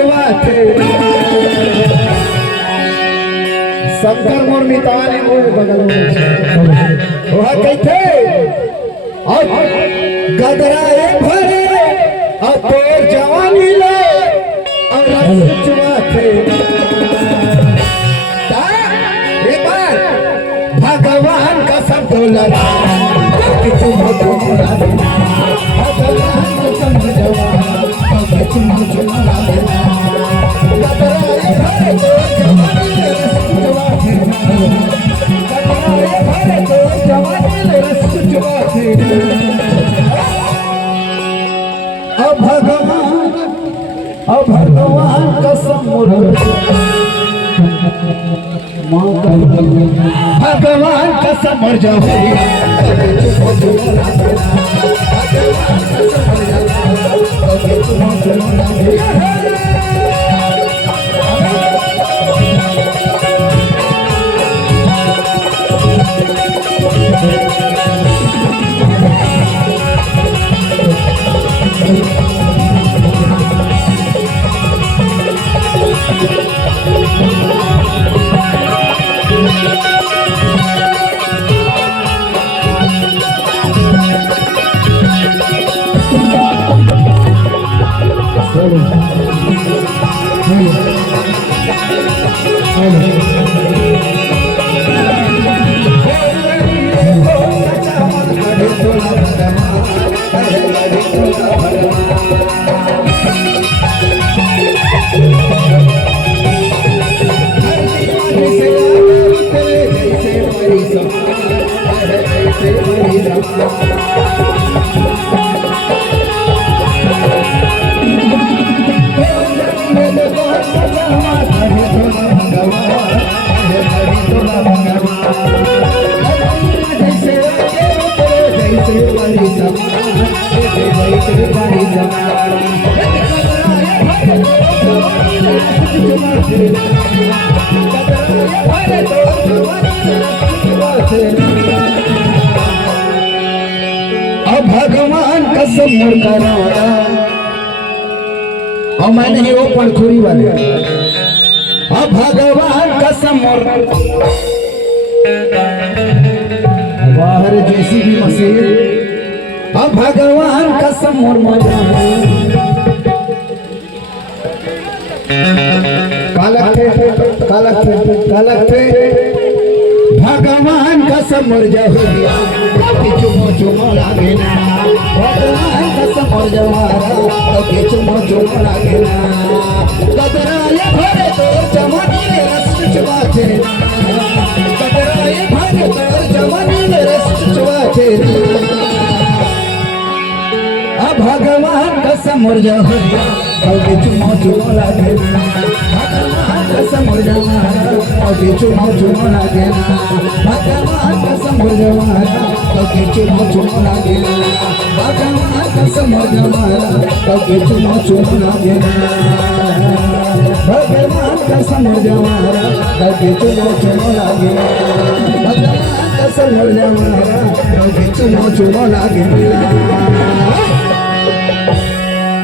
चुचवा थे शंकर मोर मिताल मोर बगल में वह कहते और गदराए भरे और तोर जवानी ले और चुचवा थे एक बार भगवान का सब दौलत कि तुम भगवान का सब जवान तुम चुचवा गदराए भरे तोर जवानी ले चुचवा थे गदराए भरे तोर जवानी ले चुचवा थे भगवान कसम भगवान कसम मर जाओ भगवान कसम मोर कराया और मैं नहीं वो पड़खोरी वाले अब भगवान कसम मोर बाहर जैसी भी मसीह अब भगवान कसम मोर मजा कालक थे भगवान कसम मोर जहुरिया चुमो चुमो लागे ना भगवान कसम मोर जवारा चुमो चुमो लागे ना गदराए भरे तोर जवानी ले रस चुचवा थे गदराए भरे तोर जवानी ले रस चुचवा थे अब भगवान कसम मोर जहुरिया चुमो चुमो लागे ना भगवान कसम मोर जवारा चुमो चुमो लागे ना भगवान कसम मोर जवारा चुमो चुमो लागे ना भगवान कसम मोर जवारा चुमो चुमो लागे ना भगवान कसम मोर जवारा चुमो चुमो लागे ना भगवान कसम मोर जवारा चुमो चुमो लागे ना